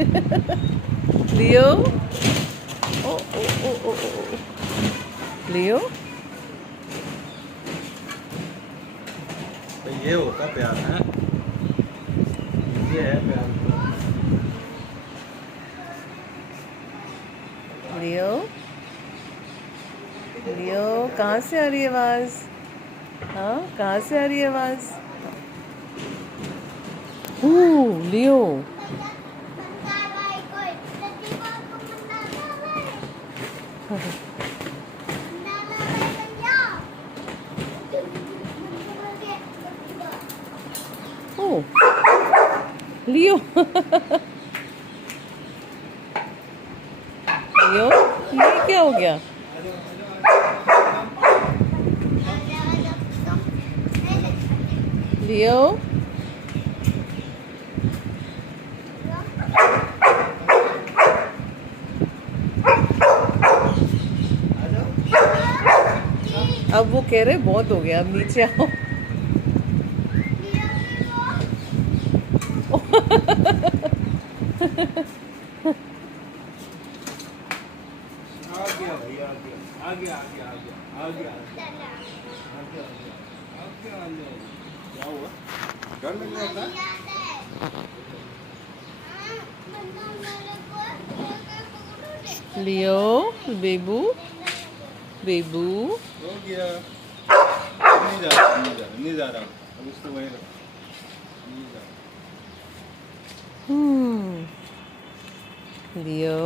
लियो, ओ ओ ओ ओ ओ, लियो। तो ये होता प्यार है, ये है प्यार। लियो, लियो, कहाँ से आ रही है आवाज? हाँ, कहाँ से आ रही है आवाज? लियो। ओ, लियो। लियो, ये क्या हो गया? लियो, अब वो कह रहे बहुत हो गया, अब नीचे आओ। आ गया भाई, आ गया, आ गया, आ गया, आ गया, आ गया, आ गया, आ गया, आ गया। क्या हुआ? डर लग रहा था? लियो, बेबू, बेबू। हो गया। नहीं जा रहा, नहीं जा रहा, नहीं जा रहा, अब इसको वहीं रखो। नहीं जा रहा। लियो।